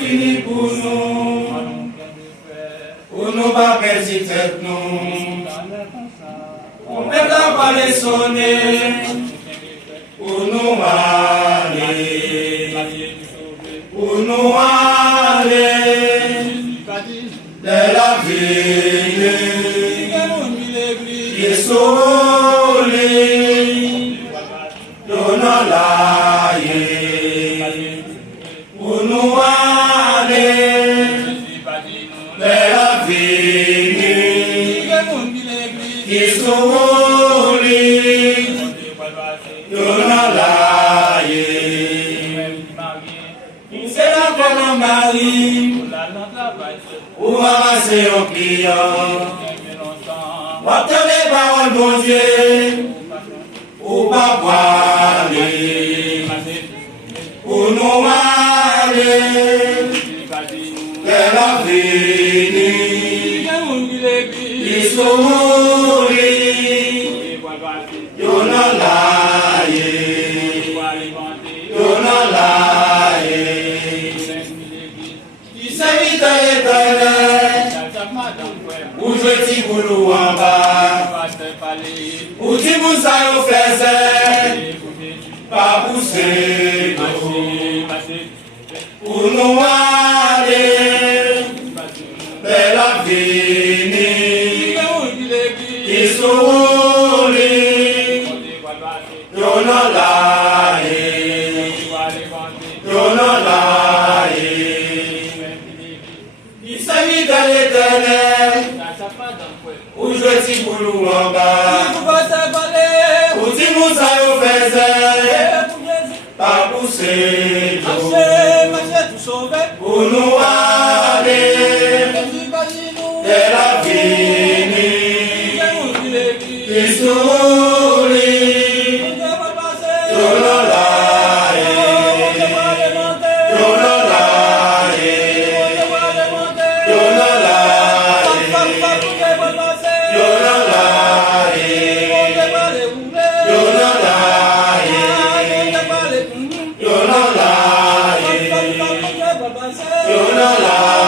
fini pour nous pas perdre tête nous. On peut pas parler sonner, pour nous aller, de la vie, qui est sauvée, donnant l'aïe, pour nous aller, de la vie, qui est sauvée, donnant l'aïe. C'est là comme un mari, ou ramasser un client, ou attendre les paroles de Dieu, ou pas parler, pour nous aller, vers la vie, qui sont mourir, y'en a là, où je dis boulot en bas, où dis moussa au faisait, pas pousser pour nous aller vers la vie, qui sourit, y'en a là, il s'agit de l'éternel, où je dis boulot en bas, où dis moussa au faisait, pas pousser pour nous aller de la vie, qui sourit, y'en a là. You're not